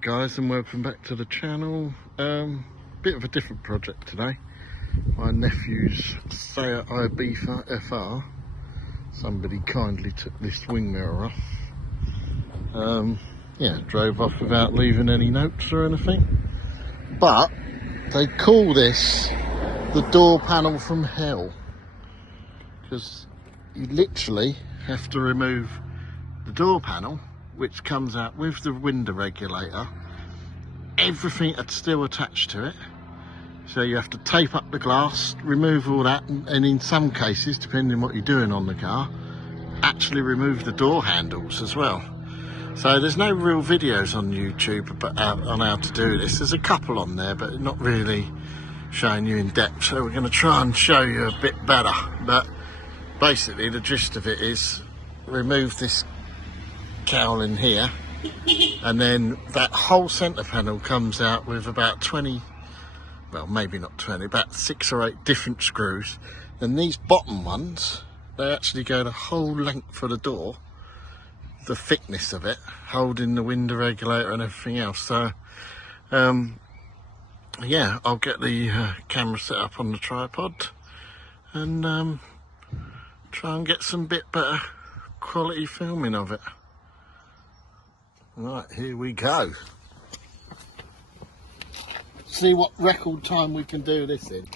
Hello guys, and welcome back to the channel. Bit of a different project today. My nephew's Seat Ibiza Fr. Somebody kindly took this wing mirror off. Yeah, drove off without leaving any notes or anything. But they call this the door panel from hell, because you literally have to remove the door panel, which comes out with the window regulator, everything that's still attached to it. So you have to tape up the glass, remove all that, and in some cases, depending on what you're doing on the car, actually remove the door handles as well. So there's no real videos on YouTube on how to do this. There's a couple on there, but not really showing you in depth. So we're going to try and show you a bit better. But basically the gist of it is remove this cowl in here, and then that whole centre panel comes out with about 20, well maybe not 20, about 6 or 8 different screws. And these bottom ones, they actually go the whole length of the door, the thickness of it, holding the window regulator and everything else. So yeah, I'll get the camera set up on the tripod and try and get some bit better quality filming of it. Right, here we go. See what record time we can do this in.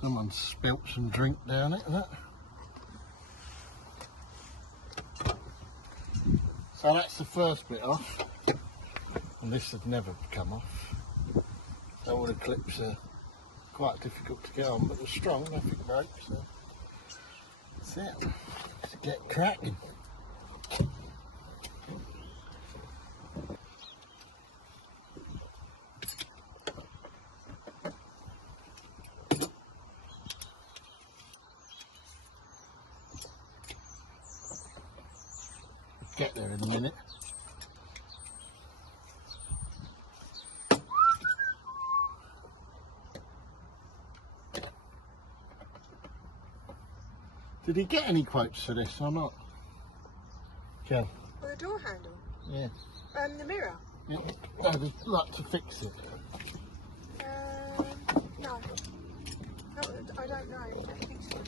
Someone spilt some drink down it, isn't it? So that's the first bit off, and this had never come off. So all the clips are quite difficult to get on, but they're strong, nothing broke, so that's it. Let's get cracking. Get there in a minute. Did he get any quotes for this or not? Kel? For the door handle? Yeah. The mirror? Yeah. I'd like to fix it. No. I don't know. I don't think so.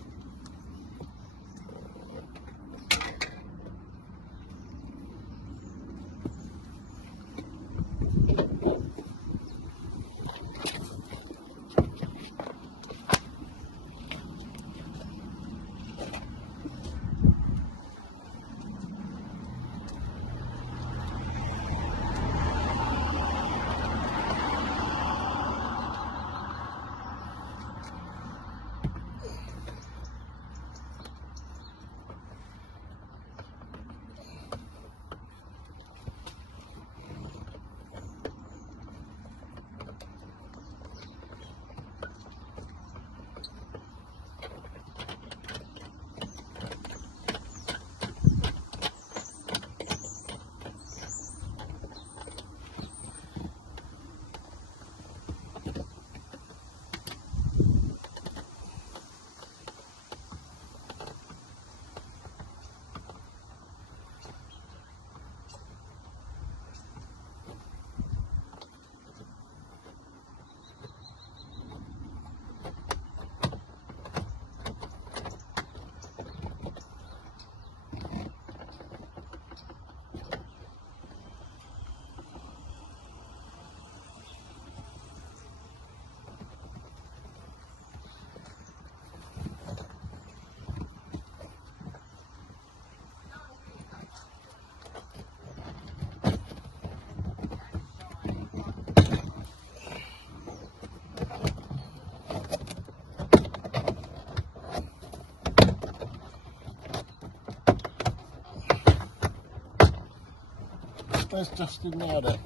Where's Justin now then?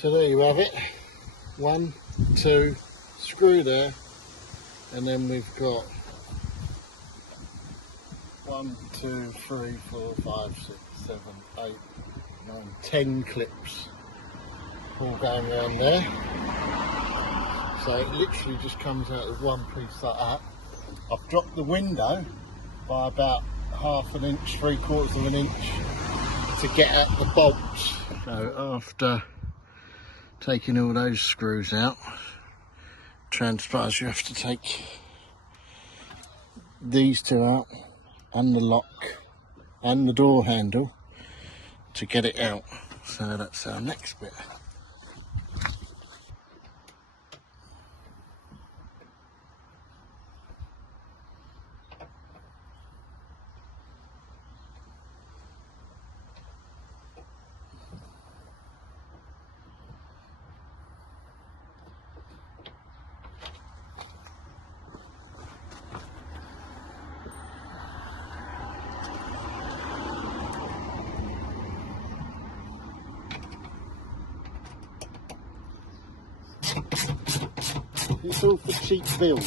So there you have it. 1, 2, screw there, and then we've got 1, 2, 3, 4, 5, 6, 7, 8, 9, 10 clips all going around there. So it literally just comes out as one piece like that. I've dropped the window by about ½ an inch, 3/4 of an inch to get at the bolts. So after taking all those screws out, transpires you have to take these two out and the lock and the door handle to get it out. So that's our next bit. It's all for cheap build.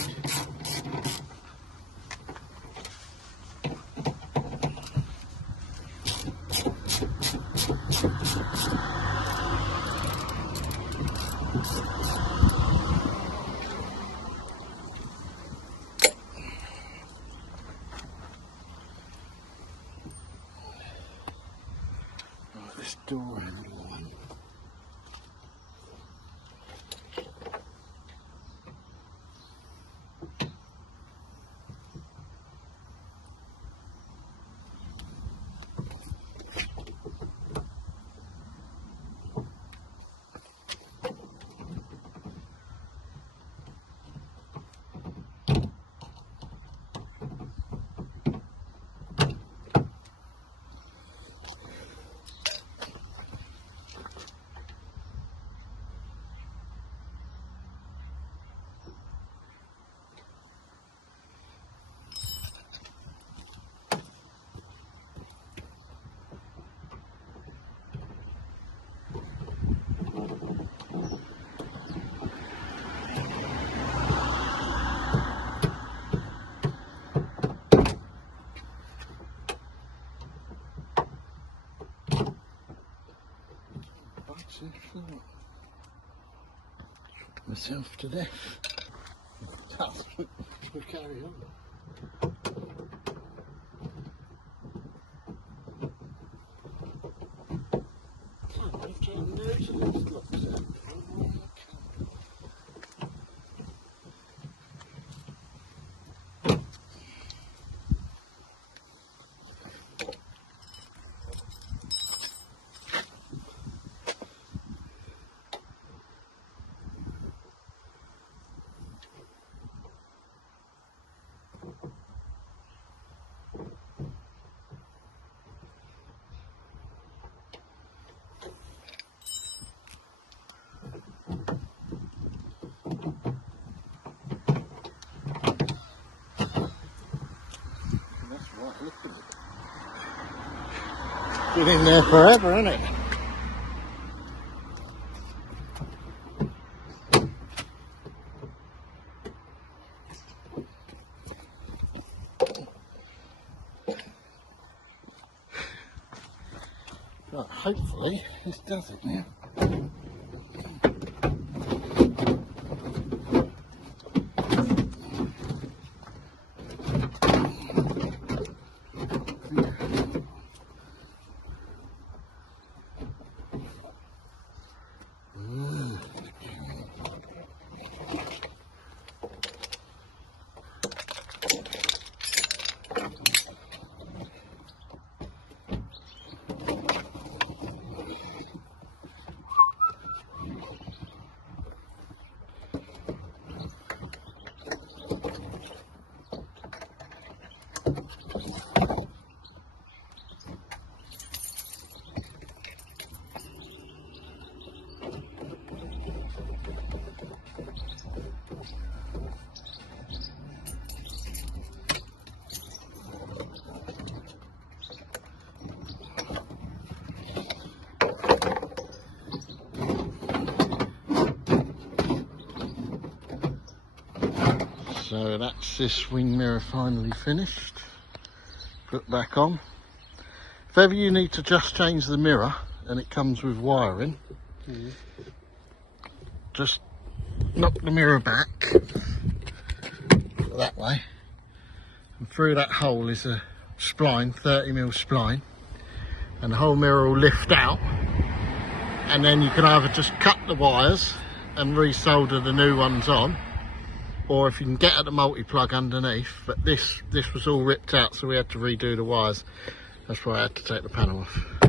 Right, this door handle one. Shocked myself to death. We'll carry on. I'm trying to notice these locks out. Look at it. Been in there forever, isn't it? Right, hopefully this does it now. So that's this wing mirror finally finished, put back on. If ever you need to just change the mirror and it comes with wiring, just knock the mirror back that way, and through that hole is a spline, 30mm spline, and the whole mirror will lift out, and then you can either just cut the wires and resolder the new ones on, or if you can get at the multi-plug underneath. But this was all ripped out, so we had to redo the wires. That's why I had to take the panel off.